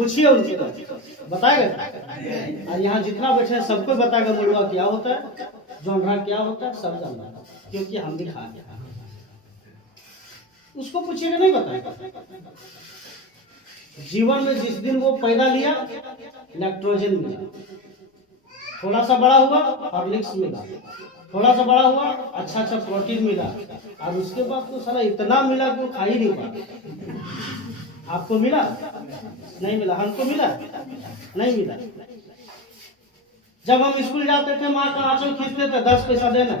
पूछिए उनसे, बताएगा। और यहाँ जितना बैठे हैं सबको बताएगा मुड़वा क्या होता है, जोंधरा क्या होता है, सब जानना है, क्योंकि हम भी खा गया। उसको पूछिएगा नहीं बताएगा। जीवन में जिस दिन वो पैदा लिया, नाइट्रोजन मिला, थोड़ा सा बड़ा हुआ हॉर्लिक्स मिला, थोड़ा सा बड़ा हुआ अच्छा अच्छा प्रोटीन मिला, और उसके बाद तो सारा इतना मिला कि वो खा ही नहीं पा। आपको मिला नहीं मिला, हमको मिला नहीं मिला। जब हम स्कूल जाते थे माँ का आंचल खींचते थे, 10 पैसा देना,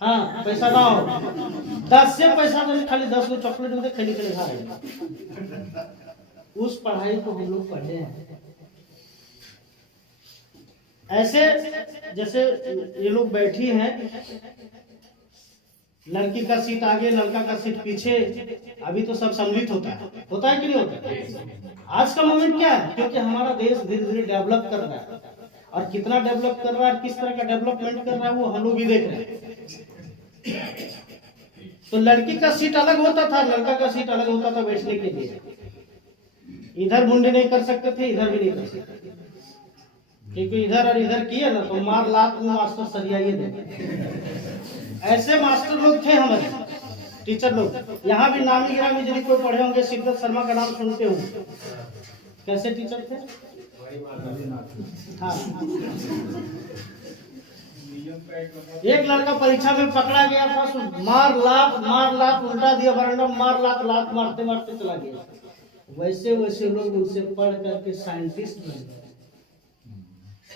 हाँ पैसा ना हो, 10 से पैसा देने, खाली 10 को चॉकलेट देते, खेली खेली खा रहे। उस पढ़ाई को हम लोग पढ़े हैं। ऐसे जैसे ये लोग बैठी हैं, लड़की का सीट आगे, लड़का का सीट पीछे, अभी तो सब सम्मिलित होता है कि नहीं होता है? आज का मोमेंट क्या है, क्योंकि हमारा देश धीरे धीरे डेवलप कर रहा है, और कितना डेवलप कर रहा है, किस तरह का डेवलपमेंट कर रहा है, वो हम लोग भी देख रहे हैं। तो लड़की का सीट अलग होता था, लड़का का सीट अलग होता था बैठने के लिए। इधर मुंडे नहीं कर सकते थे, इधर भी नहीं कर सकते थे, क्योंकि इधर और इधर किए ना तो मार लात में मास्टर सरियाइए दे। ऐसे मास्टर लोग थे हमारे, टीचर लोग। यहाँ भी नामी गिरामी जिन कोई पढ़े होंगे, सिद्धेश्वर शर्मा का नाम सुनते होंगे। कैसे टीचर थे? हाँ, एक लड़का परीक्षा में पकड़ा गया था, मार लात उल्टा दिया बरंडा, मार लात मारते मारते चला गया। वैसे वैसे लोग उनसे पढ़ करके साइंटिस्ट बन गए,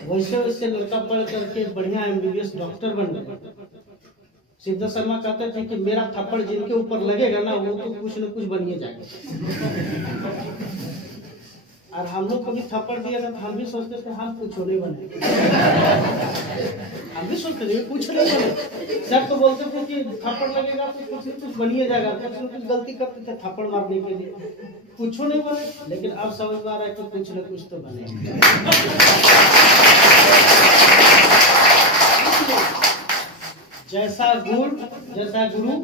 वैसे वैसे लड़का पढ़ करके बढ़िया एमबीबीएस डॉक्टर बन गए। सिद्धेश्वर शर्मा कहते थे कि मेरा थप्पड़ जिनके ऊपर लगेगा ना, वो तो कुछ न कुछ बनिए जाएगा। और हम लोग कभी थप्पड़ दिया था, हम भी सोचते थे हम कुछ नहीं बने, हम भी सोचते थे कुछ नहीं बने। सर तो बोलते थे कि थप्पड़ लगेगा तो कुछ न कुछ बनिए जाएगा, कुछ न कुछ गलती करते थे थप्पड़ मारने के लिए, कुछ नहीं बने। लेकिन अब समझ में आ रहा है कि कुछ न कुछ तो बने। जैसा गुरु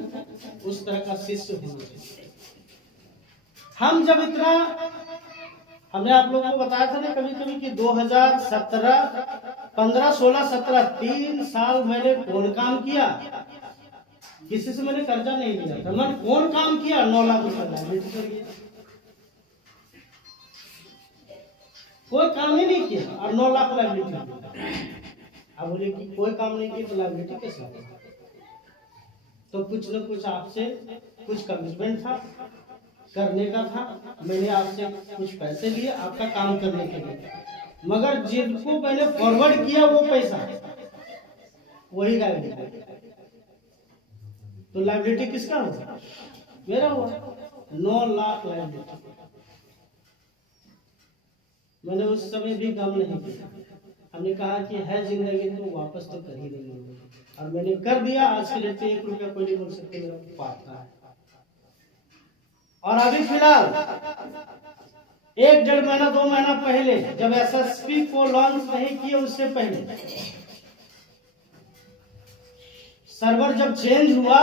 उस तरह का शिष्य होना चाहिए। हम जब इतना, हमने आप लोगों को बताया था ना कभी कभी कि 2017, 15, 16, 17 3 साल मैंने कौन काम किया, किसी से मैंने कर्जा नहीं लिया था। मैंने कौन काम किया, 9 लाख रुपए कोई काम ही नहीं किया और 9 लाख लाइबिलिटी। अब बोले कि कोई काम नहीं किया तो लाइबिलिटी कैसे होगा? तो कुछ न कुछ आपसे कुछ कमिटमेंट था, करने का था। मैंने आपसे कुछ पैसे लिए आपका काम करने के लिए, मगर जिनको मैंने फॉरवर्ड किया वो पैसा वही लाइबिलिटी। तो लाइबिलिटी किसका हुआ? मेरा हुआ। 9 लाख लाइबिलिटी। मैंने उस समय भी गम नहीं किया। हमने कहा कि है जिंदगी तो वापस तो कर ही देंगे, और मैंने कर दिया। आज के लिए 1 रुपया कोई नहीं बोल सकते मेरा पाता है। और अभी फिलहाल 1-1.5 महीना 2 महीना पहले जब एसएसपी को लॉन्च नहीं किए, उससे पहले सर्वर जब चेंज हुआ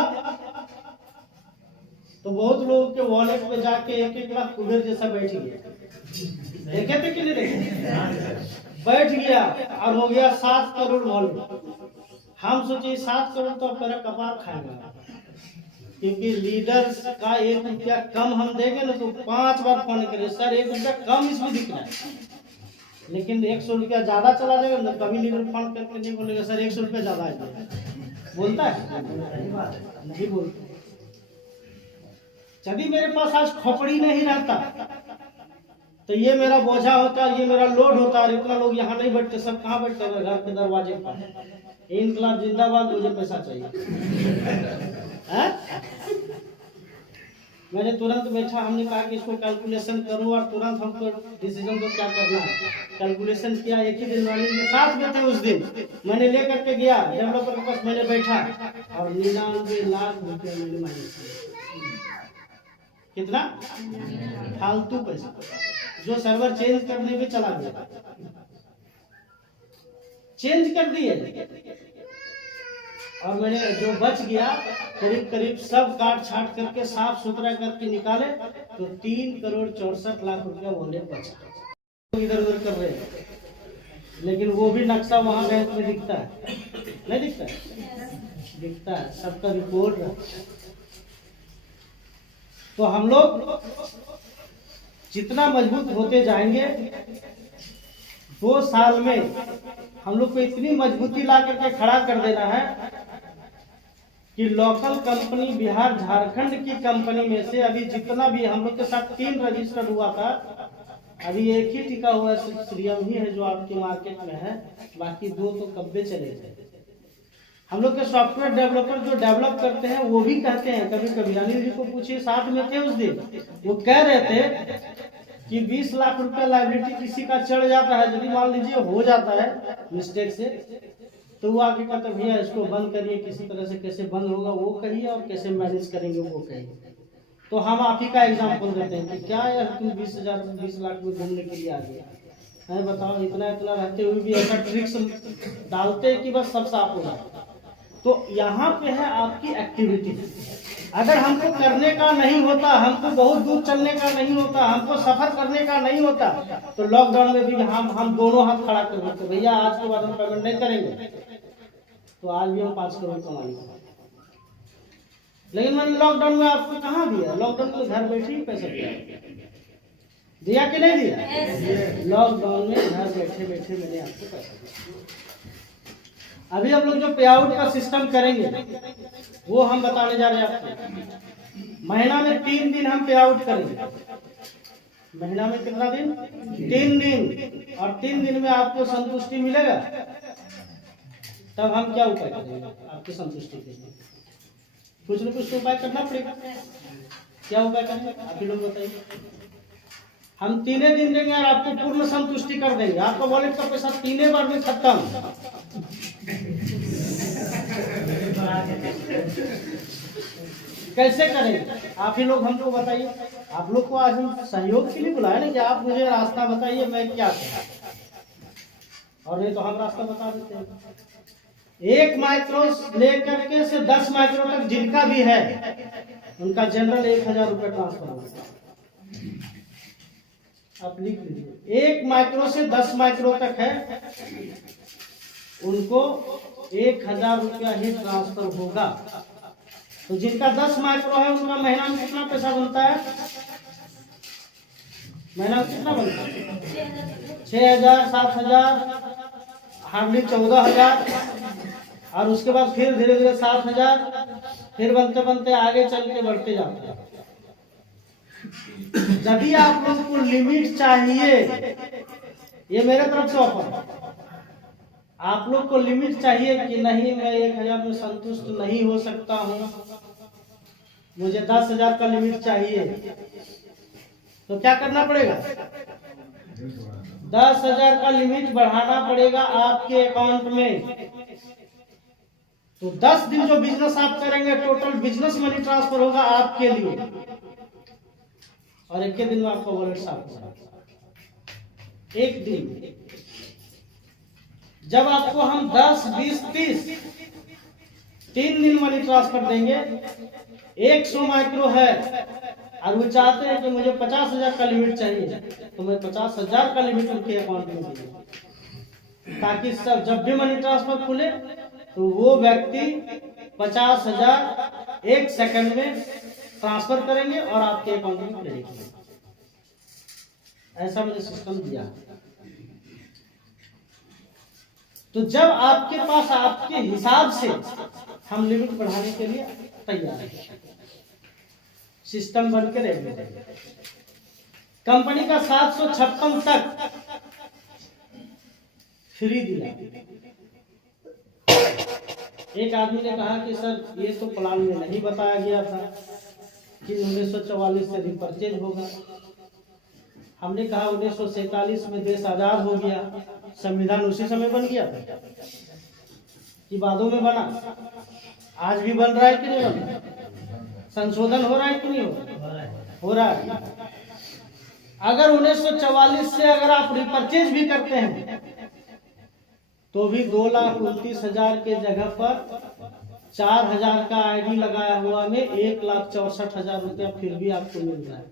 तो बहुत लोगों के वॉलेट में जाके 1-1 लाख कुबेर जैसा बैठ गया। देखे थे कि नहीं देखे? बैठ गया और हो गया 7 करोड़ वॉलेट। हम सोचे 7 करोड़ तो मेरा कपार खाएगा, क्योंकि लीडर का 1 रुपया कम हम देंगे ना तो 5 बार फोन करें, सर 1 रुपया कम इसमें दिख रहा है। लेकिन 100 रुपया ज्यादा चला जाएगा ना, कभी लीडर फोन करके नहीं बोलेगा सर 100 रुपया ज्यादा है। बोलता है? नहीं बोलता। यदि मेरे पास आज खोपड़ी नहीं रहता तो ये मेरा बोझा होता, ये मेरा लोड होता, और इतना लोग यहाँ नहीं बैठते। सब कहाँ बैठते हैं? घर के दरवाजे पर। इनकलाब जिंदाबाद, मुझे पैसा चाहिए। मैंने तुरंत बैठा, हमने कहा कि इसको कैलकुलेशन करूं, और तुरंत हमको डिसीजन दो क्या करना है। कैलकुलेशन किया, एक ही दिन मॉर्निंग में 7 बजे थे उस दिन, मैंने लेकर के गया डेवलपर के पास, मैंने बैठा और 99 लाख रुपया मैंने माइनस किया। कितना फालतू पैसा जो सर्वर चेंज करने में चला गया, चेंज कर दिए। और मैंने जो बच गया करीब करीब सब काट छाट करके साफ सुथरा करके निकाले तो 3,64,00,000 रुपया वॉलेट बचा। इधर उधर कर रहे हैं, लेकिन वो भी नक्शा वहाँ बैंक में दिखता है, नहीं दिखता है? दिखता है, सबका रिपोर्ट है। तो हम लोग जितना मजबूत होते जाएंगे, 2 साल में हम लोग को इतनी मजबूती ला करके खड़ा कर देना है कि लोकल कंपनी बिहार झारखंड की कंपनी में से अभी जितना भी हम लोग के साथ 3 रजिस्टर हुआ था, अभी एक ही टिका हुआ श्रीयम ही है जो आपकी मार्केट में है, बाकी 2 तो कब्बे चले गए। हम लोग के सॉफ्टवेयर डेवलपर जो डेवलप करते हैं वो भी कहते हैं, कभी कभी अनिल जी को पूछिए, साथ में थे उस दिन, वो कह रहे थे कि 20 लाख रुपया लाइबिलिटी किसी का चढ़ जाता है, यदि मान लीजिए हो जाता है मिस्टेक से, तो वो आगे कहते भैया इसको बंद करिए, किसी तरह से कैसे बंद होगा वो कहिए और कैसे मैनेज करेंगे वो कहिए। तो हम आप ही का एग्जाम्पल देते हैं कि क्या यार तुम 20 लाख में घूमने के लिए आ गया है, बताओ इतना रहते हुए भी ऐसा ट्रिक्स डालते हैं कि बस सब साफ हो जाए। तो यहाँ पे है आपकी एक्टिविटी। अगर हमको करने का नहीं होता, हमको बहुत दूर चलने का नहीं होता, हमको सफर करने का नहीं होता, तो लॉकडाउन में भी हम दोनों हाथ खड़ा कर देते, भैया आज के बाद हम पेमेंट नहीं करेंगे, तो आज भी हम 5 करोड़ कमा लेंगे। लेकिन मैंने लॉकडाउन में आपको कहाँ दिया? लॉकडाउन में घर बैठे ही पैसा दिया कि नहीं दिया? लॉकडाउन में घर बैठे बैठे मैंने आपको पैसा दिया। अभी हम लोग जो पे आउट का सिस्टम करेंगे वो हम बताने जा रहे हैं आपको। महीना में 3 दिन हम पे आउट करेंगे। महीना में कितना दिन? 3 दिन। और 3 दिन में आपको संतुष्टि मिलेगा, तब हम क्या उपाय करेंगे आपकी संतुष्टि के लिए? कुछ न कुछ तो उपाय करना पड़ेगा। क्या उपाय करेंगे आप ही लोग बताइए। हम 3 दिन देंगे और आपको पूर्ण संतुष्टि कर देंगे। आपका वॉलेट का पैसा 3 बार में खत्म। कैसे करेंगे आप ही लोग हमको बताइए। आप लोग को आज हम सहयोग के लिए बुलाए ना कि आप मुझे रास्ता बताइए मैं क्या करूं, और नहीं तो हम रास्ता बता देते हैं। 1 माइक्रो लेकर के से 10 माइक्रो तक जिनका भी है उनका जनरल 1,000 रुपये ट्रांसफर होगा। आप लिख लीजिए, 1 माइक्रो से 10 माइक्रो तक है उनको 1,000 रुपया ही ट्रांसफर होगा। तो जिनका 10 माइक्रो है उनका महीना में कितना पैसा बनता है? महीना में कितना बनता है? 6,000, 7,000, हार्डली 14,000, और उसके बाद फिर धीरे धीरे 7,000, फिर बनते बनते आगे चल के बढ़ते जाते हैं। यदि आप लोगों को लिमिट चाहिए, ये मेरे तरफ से ऑफर, आप लोग को लिमिट चाहिए कि नहीं मैं 1,000 में संतुष्ट नहीं हो सकता हूँ, मुझे 10,000 का लिमिट चाहिए, तो क्या करना पड़ेगा? 10,000 का लिमिट बढ़ाना पड़ेगा आपके अकाउंट में। तो 10 दिन जो बिजनेस आप करेंगे टोटल बिजनेस मनी ट्रांसफर होगा आपके लिए, और 1 दिन में आपका वॉलेट साफ होगा। 1 दिन जब आपको हम 10, 20, 30 3 दिन मनी ट्रांसफर देंगे, 100 माइक्रो है और वो चाहते हैं कि मुझे 50,000 का लिमिट चाहिए, तो मैं 50,000 का लिमिट उनके अकाउंट में दूंगा, ताकि सब जब भी मनी ट्रांसफर खुले तो वो व्यक्ति 50,000 1 सेकंड में ट्रांसफर करेंगे और आपके अकाउंट में क्रेडिट होगा। ऐसा मैंने सिस्टम दिया। तो जब आपके पास आपके हिसाब से हम लिमिट बढ़ाने के लिए तैयार हैं, सिस्टम बन के रहेगा। कंपनी का 756 तक फ्री दिया। एक आदमी ने कहा कि सर ये तो प्लान में नहीं बताया गया था कि 1944 से रिपर्चेज होगा। हमने कहा 1947 में देश आजाद हो गया, संविधान उसी समय बन गया था कि बादों में बना? आज भी बन रहा है कि नहीं बन रहा? संशोधन हो रहा है कि नहीं हो रहा है? अगर 1944 से अगर आप रिपर्चेज भी करते हैं तो भी 2,29,000 के जगह पर 4,000 का आईडी लगाया हुआ में 1,64,000 रुपया फिर भी आपको मिल रहा है।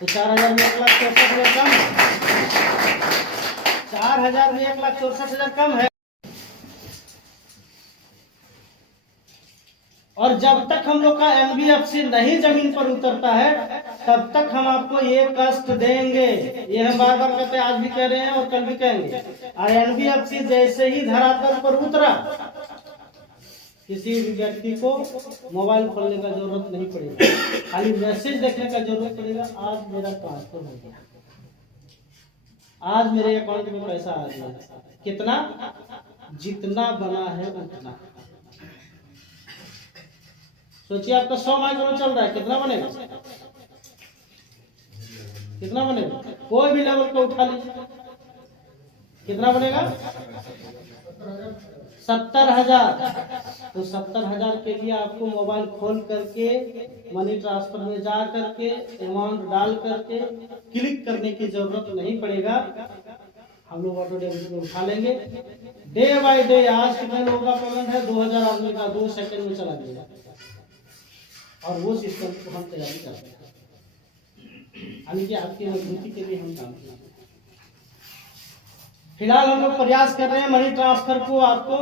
तो 4000 में 1,64,000 कम है। 4000 में 1,64,000 कम है। और जब तक हम लोग का एनबीएफसी नहीं जमीन पर उतरता है तब तक हम आपको ये कष्ट देंगे। ये हम बार बार कहते हैं, आज भी कह रहे हैं और कल भी कहेंगे। और एनबीएफसी जैसे ही धरातल पर उतरा, किसी भी व्यक्ति को मोबाइल खोलने का जरूरत नहीं पड़ेगा, खाली मैसेज देखने का जरूरत पड़ेगा। आज मेरा ट्रांसफर हो गया, आज मेरे अकाउंट में पैसा आ गया। कितना? जितना बना है उतना। सोचिए आपका 100 माइक्रो चल रहा है, कितना बनेगा? कितना बनेगा? कोई भी लेवल को उठा लीजिए, कितना बनेगा? 70,000। तो 70,000 के लिए आपको मोबाइल खोल करके मनी ट्रांसफर में जा करके अमाउंट डाल करके क्लिक करने की जरूरत नहीं पड़ेगा। हम लोग ऑटो डेबिट में उठा लेंगे। डे बाय डे आज कितने लोगों का पेमेंट है? 2000 आदमी का 2 सेकंड में चला जाएगा। और वो सिस्टम को हम तैयारी करते हैं, यानी कि आपकी मजबूती के लिए हम काम करते हैं। फिलहाल हम लोग प्रयास कर रहे हैं मनी ट्रांसफर को आपको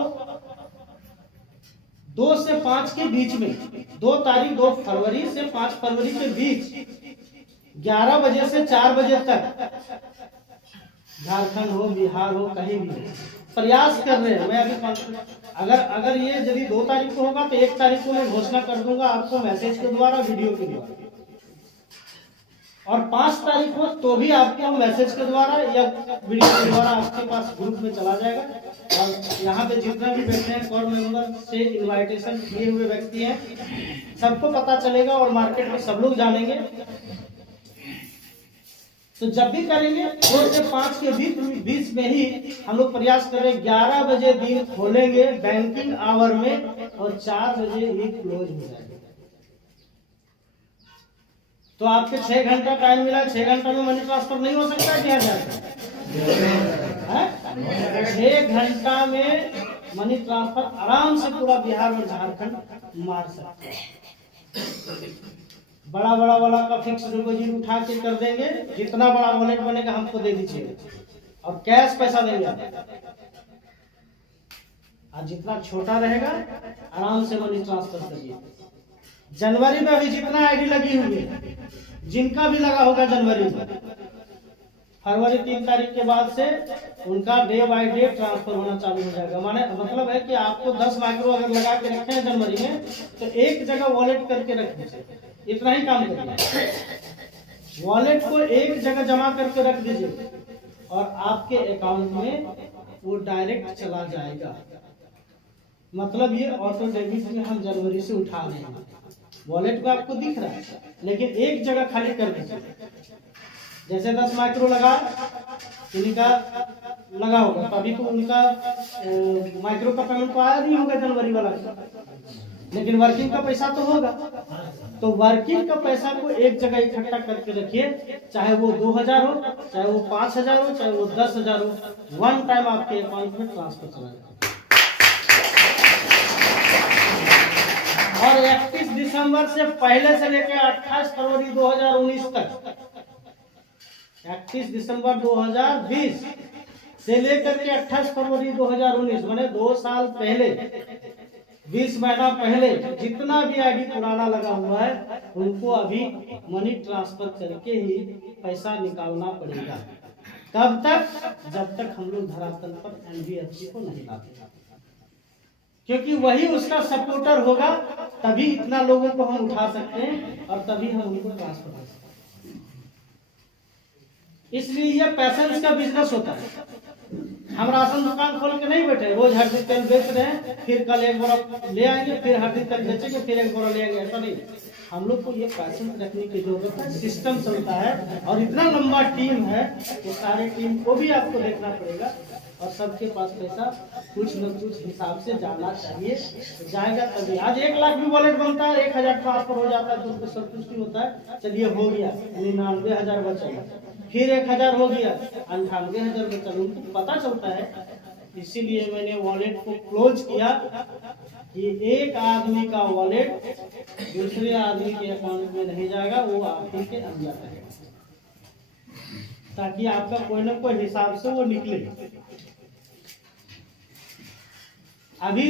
2 से 5 के बीच में, 2 तारीख 2 फरवरी से 5 फरवरी के बीच 11 बजे से 4 बजे तक, झारखंड हो, बिहार हो, कहीं भी हो, प्रयास कर रहे हैं। मैं अभी अगर ये यदि 2 तारीख को होगा तो 1 तारीख को मैं घोषणा कर दूंगा आपको मैसेज के द्वारा, वीडियो के द्वारा। और 5 तारीख को तो भी आपको मैसेज के द्वारा या वीडियो के द्वारा आपके पास ग्रुप में चला जाएगा। और यहाँ पे जितना भी बैठे हैं कोर मेंबर से इनविटेशन किए हुए व्यक्ति हैं, सबको पता चलेगा और मार्केट में सब लोग जानेंगे। तो जब भी करेंगे 2 से 5 के बीच में ही हम लोग प्रयास करें। 11 बजे दिन खोलेंगे बैंकिंग आवर में और 4 बजे ही क्लोज हो जाएगा। तो आपके 6 घंटा टाइम मिला, 6 घंटा में मनी ट्रांसफर नहीं हो सकता? क्या जाएगा? 6 घंटा में मनी ट्रांसफर आराम से पूरा बिहार और झारखंड मार सकते हैं। बड़ा बड़ा वाला का फिक्स डिपॉजिट उठा के कर देंगे, जितना बड़ा वॉलेट बनेगा हमको दे दीजिए और कैश पैसा देंगे। और जितना छोटा रहेगा आराम से मनी ट्रांसफर करिए। जनवरी में अभी जितना आईडी लगी हुई है, जिनका भी लगा होगा जनवरी में, फरवरी 3 तारीख के बाद से उनका डे बाय डे ट्रांसफर होना चालू हो जाएगा। माने मतलब है कि आपको 10 माइक्रो अगर लगा के रखे हैं जनवरी में, तो एक जगह वॉलेट करके रख दीजिए, इतना ही काम करिए। वॉलेट को एक जगह जमा करके रख दीजिए और आपके अकाउंट में वो डायरेक्ट चला जाएगा। मतलब ये ऑटो डेबिट में हम जनवरी से उठा रहे हैं। वॉलेट को आपको दिख रहा है, लेकिन एक जगह खाली कर दीजिए। जैसे 10 माइक्रो लगा, इनका लगा होगा तो अभी तो उनका माइक्रो का पेमेंट तो आया नहीं होगा जनवरी वाला, लेकिन वर्किंग का पैसा तो होगा। तो वर्किंग का पैसा को एक जगह इकट्ठा करके रखिए, चाहे वो 2000 हो, चाहे वो 5000 हो, चाहे वो 10,000 हो, वन टाइम आपके अकाउंट में ट्रांसफर चला जाएगा। और 31 दिसंबर से पहले से लेकर 28 फरवरी 2019 तक, 31 दिसंबर 2020 से लेकर के 28 फरवरी 2019 माने 2 साल पहले, 20 महीना पहले जितना भी आईडी पुराना लगा हुआ है उनको अभी मनी ट्रांसफर करके ही पैसा निकालना पड़ेगा। कब तक? जब तक हम लोग धरातल पर एनबीएफसी को नहीं लाते, क्योंकि वही उसका सपोर्टर होगा, तभी इतना लोगों को हम उठा सकते हैं और तभी हम उनको ट्रांसफर कर सकते हैं। इसलिए यह पैसेंस का बिजनेस होता है। हम राशन दुकान खोल के नहीं बैठे, रोज हल्दी तेल बेच रहे हैं, फिर कल एक बोरा ले आएंगे, फिर हल्दी तेल बेचेंगे, फिर एक बोरा ले आएंगे, ऐसा नहीं। हम लोग को ये पैसेंस रखने की जरूरत है। सिस्टम चलता है और इतना लंबा टीम है तो सारे टीम को भी आपको देखना पड़ेगा और सबके पास पैसा कुछ न कुछ हिसाब से जाना चाहिए। तो जाएगा तभी। आज 1 लाख भी वॉलेट बनता है, 1000 ट्रांसफर हो जाता है तो उसको संतुष्टि होता है, चलिए हो गया, 99,000 बचा, फिर 1000 हो गया, 98,000 बचा, उनको पता चलता है। इसीलिए मैंने वॉलेट को क्लोज किया कि एक आदमी का वॉलेट दूसरे आदमी के अकाउंट में नहीं जाएगा, वो आप ही के अंदर रहेगा। ताकि आपका कोई ना कोई हिसाब से वो निकले। अभी